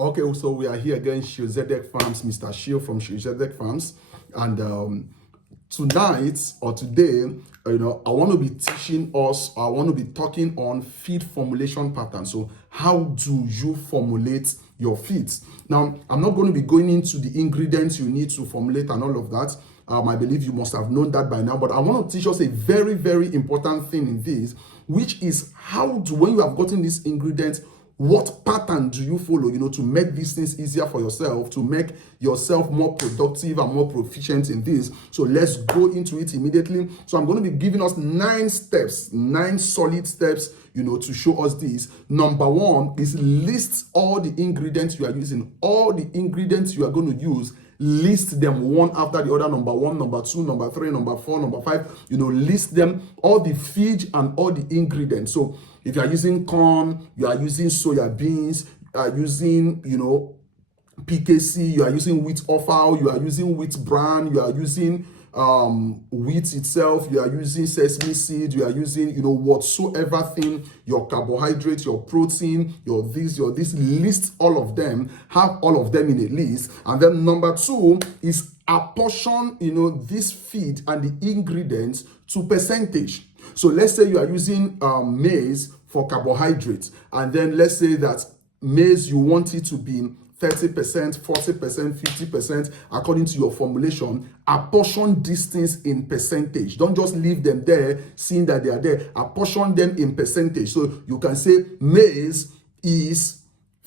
Okay, so we are here again, Shilzedek Farms, Mr. Shil from Shilzedek Farms, and tonight or today, I want to be teaching us. I want to be talking on feed formulation pattern. So, how do you formulate your feeds? Now, I'm not going to be going into the ingredients you need to formulate and all of that. I believe you must have known that by now, but I want to teach us a very, very important thing in this, which is when you have gotten these ingredients, what pattern do you follow, to make these things easier for yourself, to make yourself more productive and more proficient in this. So let's go into it immediately. So I'm going to be giving us 9 steps, 9 solid steps, to show us this. Number 1 is list all the ingredients you are using, all the ingredients you are going to use. List them one after the other. Number 1, number 2, number 3, number 4, number 5. List them, all the feed and all the ingredients. So if you are using corn, you are using soya beans, you are using, PKC, you are using wheat offal, you are using wheat bran, you are using wheat itself, you are using sesame seed, you are using, whatsoever thing, your carbohydrate, your protein, your this, list all of them, have all of them in a list. And then number 2 is apportion, this feed and the ingredients to percentage. So let's say you are using maize for carbohydrates, and then let's say that maize, you want it to be 30%, 40%, 50%, according to your formulation. Apportion these things in percentage. Don't just leave them there, seeing that they are there. Apportion them in percentage. So you can say maize is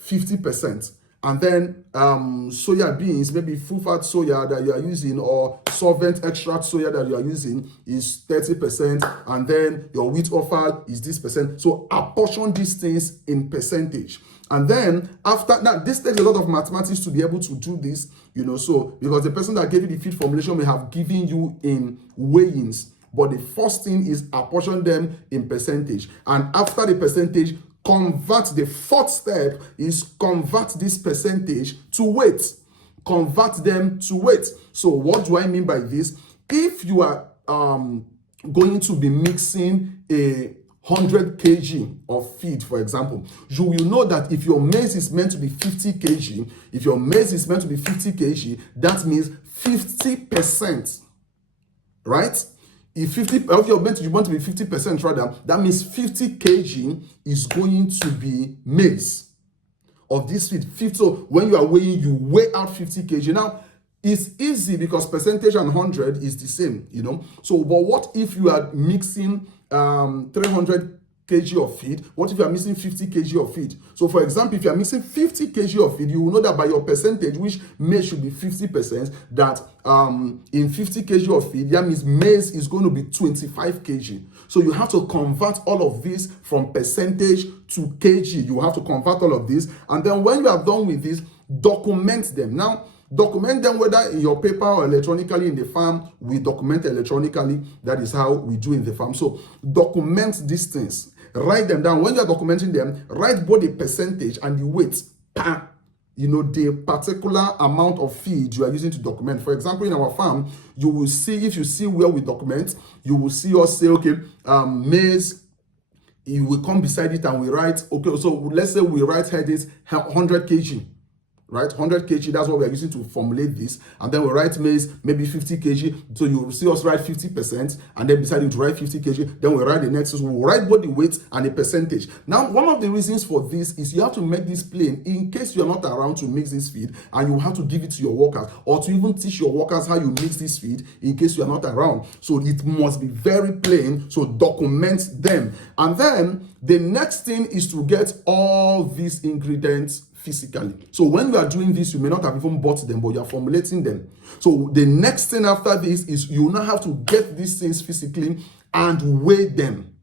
50%. And then soya beans, maybe full fat soya that you are using, or solvent extract soya that you are using, is 30%. And then your wheat offal is this percent. So apportion these things in percentage. And then after that, this takes a lot of mathematics to be able to do this, so because the person that gave you the feed formulation may have given you in weighings. But the first thing is apportion them in percentage. And after the percentage, the 4th step is convert this percentage to weight. Convert them to weight. So what do I mean by this? If you are going to be mixing a 100 kg of feed, for example, you will know that if your maize is meant to be 50 kg, that means 50%, right? If you want to be 50% rather, that means 50 kg is going to be maize of this feed. So when you are weighing, you weigh out 50 kg. Now, it's easy because percentage and 100 is the same, So, but what if you are mixing 300 kg of feed? What if you are missing 50 kg of feed? So for example, if you are missing 50 kg of feed, you will know that by your percentage, which maize should be 50%, that in 50 kg of feed, that means maize is going to be 25 kg. So you have to convert all of this from percentage to kg. You have to convert all of this. And then when you are done with this, document them. Now, document them whether in your paper or electronically in the farm. We document electronically. That is how we do in the farm. So document these things. Write them down. When you are documenting them, write both the percentage and the weight. The particular amount of feed you are using to document. For example, in our farm, you will see, if you see where we document, you will see us say, okay, maize, you will come beside it and we write, okay, so let's say we write headings 100 kg. Right, 100 kg, that's what we're using to formulate this. And then we write maize, maybe 50 kg. So you will see us write 50%, and then beside it to write 50 kg. Then we write the next. So we'll write both the weight and the percentage. Now, one of the reasons for this is you have to make this plain in case you're not around to mix this feed, and you have to give it to your workers, or to even teach your workers how you mix this feed in case you're not around. So it must be very plain. So document them. And then the next thing is to get all these ingredients physically. So when you are doing this, you may not have even bought them, but you are formulating them. So the next thing after this is you now have to get these things physically and weigh them.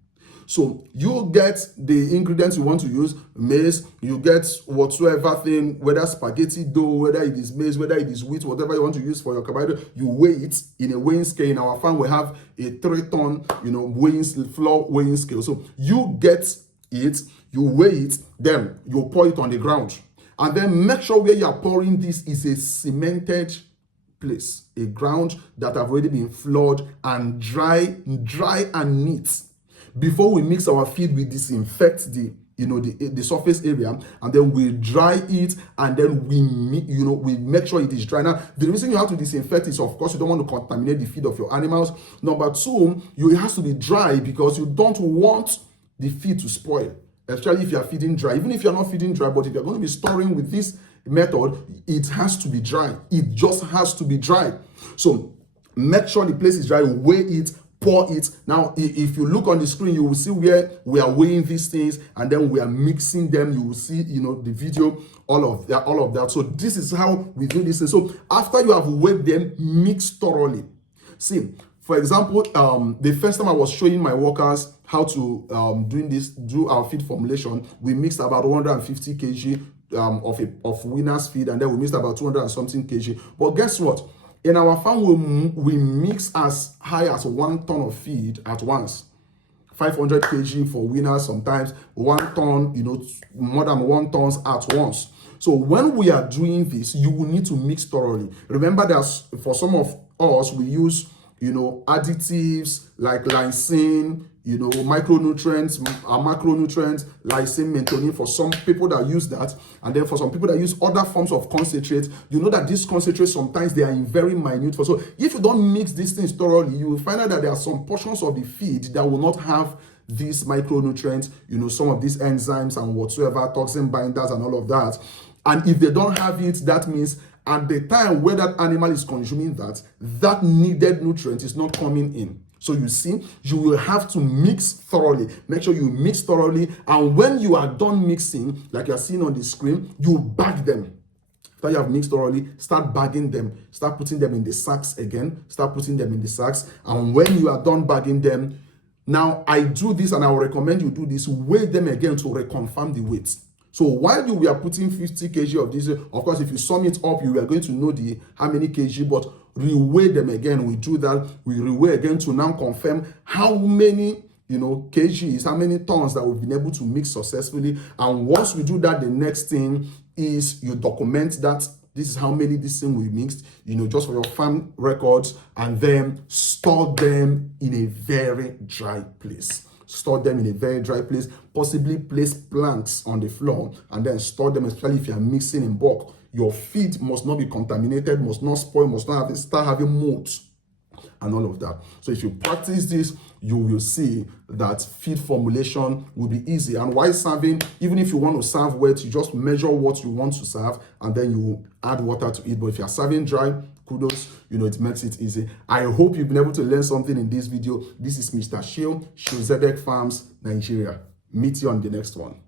So you get the ingredients you want to use, maize, you get whatsoever thing, whether spaghetti dough, whether it is maize, whether it is wheat, whatever you want to use for your carbohydrate, you weigh it in a weighing scale. In our farm, we have a 3-ton, floor weighing scale. So you get it, you weigh it, then you pour it on the ground. And then make sure where you are pouring this is a cemented place, a ground that have already been floored and dry and neat. Before we mix our feed, we disinfect the the surface area, and then we dry it, and then we make sure it is dry. Now, the reason you have to disinfect is, of course, you don't want to contaminate the feed of your animals. Number two, it has to be dry because you don't want the feed to spoil, especially if you are feeding dry. Even if you're not feeding dry, but if you're going to be storing with this method, it has to be dry. It just has to be dry. So make sure the place is dry, weigh it, pour it. Now, if you look on the screen, you will see where we are weighing these things, and then we are mixing them. You will see, the video, all of that. So this is how we do this. So after you have weighed them, mix thoroughly. See, for example, the first time I was showing my workers how to do our feed formulation, we mixed about 150 kg of winner's feed, and then we mixed about 200 and something kg. But guess what? In our farm, we mix as high as 1 ton of feed at once. 500 kg for winners, sometimes 1 ton, more than 1 ton at once. So when we are doing this, you will need to mix thoroughly. Remember that for some of us, we use additives like lysine, micronutrients, macronutrients, lysine, mentonin, for some people that use that. And then for some people that use other forms of concentrate, that these concentrates, sometimes they are in very minute. So if you don't mix these things thoroughly, you will find out that there are some portions of the feed that will not have these micronutrients, some of these enzymes and whatsoever, toxin binders and all of that. And if they don't have it, that means at the time where that animal is consuming that needed nutrient is not coming in. So you see, you will have to mix thoroughly. Make sure you mix thoroughly. And when you are done mixing, like you're seeing on the screen, you bag them. After you have mixed thoroughly, start bagging them. Start putting them in the sacks again. Start putting them in the sacks. And when you are done bagging them, now I do this, and I will recommend you do this, weigh them again to reconfirm the weight. So while we are putting 50 kg of this, of course, if you sum it up, you are going to know how many kg, but reweigh them again. We do that. We reweigh again to now confirm how many, kgs, how many tons that we've been able to mix successfully. And once we do that, the next thing is you document that this is how many this thing we mixed, just for your farm records, and then store them in a very dry place. Store them in a very dry place, possibly place planks on the floor, and then store them, especially if you are mixing in bulk. Your feed must not be contaminated, must not spoil, must not start having molds and all of that. So if you practice this, you will see that feed formulation will be easy. And while serving, even if you want to serve wet, you just measure what you want to serve, and then you add water to it. But if you're serving dry, kudos, it makes it easy. I hope you've been able to learn something in this video. This is Mr. Shio, Zedek Farms, Nigeria. Meet you on the next one.